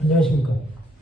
안녕하십니까.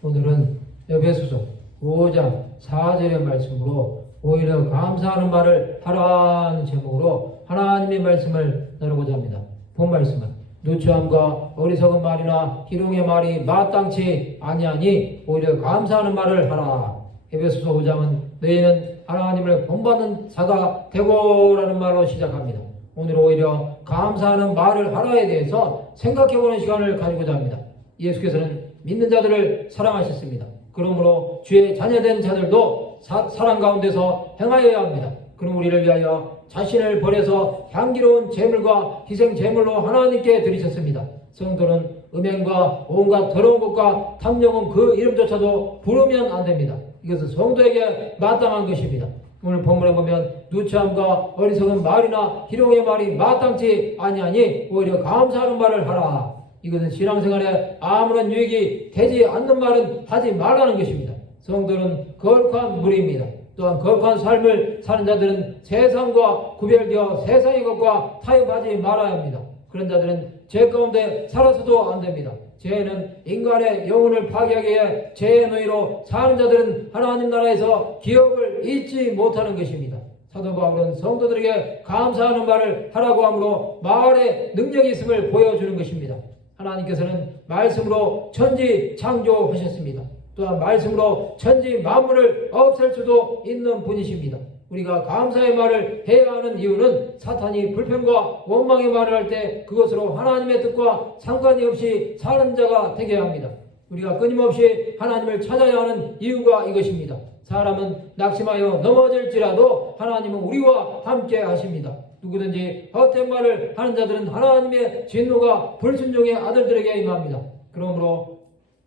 오늘은 에베소서 5장 4절의 말씀으로 오히려 감사하는 말을 하라는 제목으로 하나님의 말씀을 나누고자 합니다. 본 말씀은 누추함과 어리석은 말이나 희롱의 말이 마땅치 아니하니 오히려 감사하는 말을 하라. 에베소서 5장은 너희는 하나님을 본받는 자가 되고라는 말로 시작합니다. 오늘 오히려 감사하는 말을 하라에 대해서 생각해보는 시간을 가지고자 합니다. 예수께서는 믿는 자들을 사랑하셨습니다. 그러므로 주의 자녀된 자들도 사, 사랑 가운데서 행하여야 합니다. 그럼 우리를 위하여 자신을 버려서 향기로운 제물과 희생 제물로 하나님께 드리셨습니다. 성도는 음행과 온갖 더러운 것과 탐욕은 그 이름조차도 부르면 안 됩니다. 이것은 성도에게 마땅한 것입니다. 오늘 본문에 보면 누추함과 어리석은 말이나 희롱의 말이 마땅치 아니하니 오히려 감사하는 말을 하라. 이것은 신앙생활에 아무런 유익이 되지 않는 말은 하지 말라는 것입니다. 성도는 거룩한 무리입니다. 또한 거룩한 삶을 사는 자들은 세상과 구별되어 세상의 것과 타협하지 말아야 합니다. 그런 자들은 죄 가운데 살아서도 안 됩니다. 죄는 인간의 영혼을 파괴하기 위해 죄의 노예로 사는 자들은 하나님 나라에서 기업을 잊지 못하는 것입니다. 사도 바울은 성도들에게 감사하는 말을 하라고 하므로 말에 능력이 있음을 보여주는 것입니다. 하나님께서는 말씀으로 천지 창조하셨습니다. 또한 말씀으로 천지 만물을 없앨 수도 있는 분이십니다. 우리가 감사의 말을 해야 하는 이유는 사탄이 불평과 원망의 말을 할 때 그것으로 하나님의 뜻과 상관이 없이 사는 자가 되게 합니다. 우리가 끊임없이 하나님을 찾아야 하는 이유가 이것입니다. 사람은 낙심하여 넘어질지라도 하나님은 우리와 함께 하십니다. 누구든지 헛된 말을 하는 자들은 하나님의 진노가 불순종의 아들들에게 임합니다. 그러므로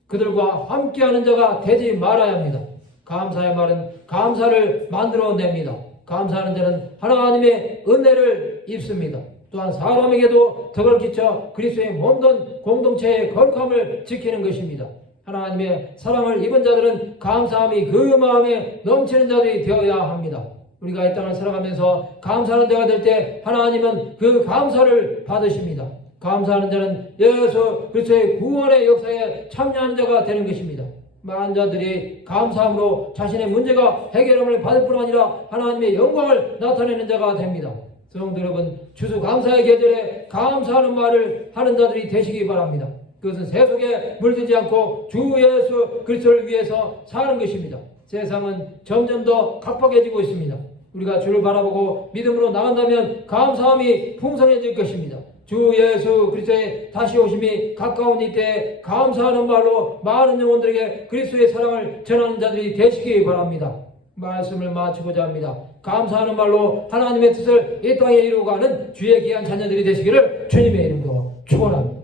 그들과 함께하는 자가 되지 말아야 합니다. 감사의 말은 감사를 만들어냅니다. 감사하는 자는 하나님의 은혜를 입습니다. 또한 사람에게도 덕을 끼쳐 그리스도의 몸된 공동체의 거룩함을 지키는 것입니다. 하나님의 사랑을 입은 자들은 감사함이 그 마음에 넘치는 자들이 되어야 합니다. 우리가 이 땅을 살아가면서 감사하는 자가 될 때 하나님은 그 감사를 받으십니다. 감사하는 자는 예수 그리스도의 구원의 역사에 참여하는 자가 되는 것입니다. 많은 자들이 감사함으로 자신의 문제가 해결함을 받을 뿐 아니라 하나님의 영광을 나타내는 자가 됩니다. 성도 여러분, 주수 감사의 계절에 감사하는 말을 하는 자들이 되시기 바랍니다. 그것은 세속에 물들지 않고 주 예수 그리스도를 위해서 사는 것입니다. 세상은 점점 더 각박해지고 있습니다. 우리가 주를 바라보고 믿음으로 나간다면 감사함이 풍성해질 것입니다. 주 예수 그리스도의 다시 오심이 가까운 이때 감사하는 말로 많은 영혼들에게 그리스도의 사랑을 전하는 자들이 되시기 바랍니다. 말씀을 마치고자 합니다. 감사하는 말로 하나님의 뜻을 이 땅에 이루어가는 주의 귀한 자녀들이 되시기를 주님의 이름으로 축원합니다.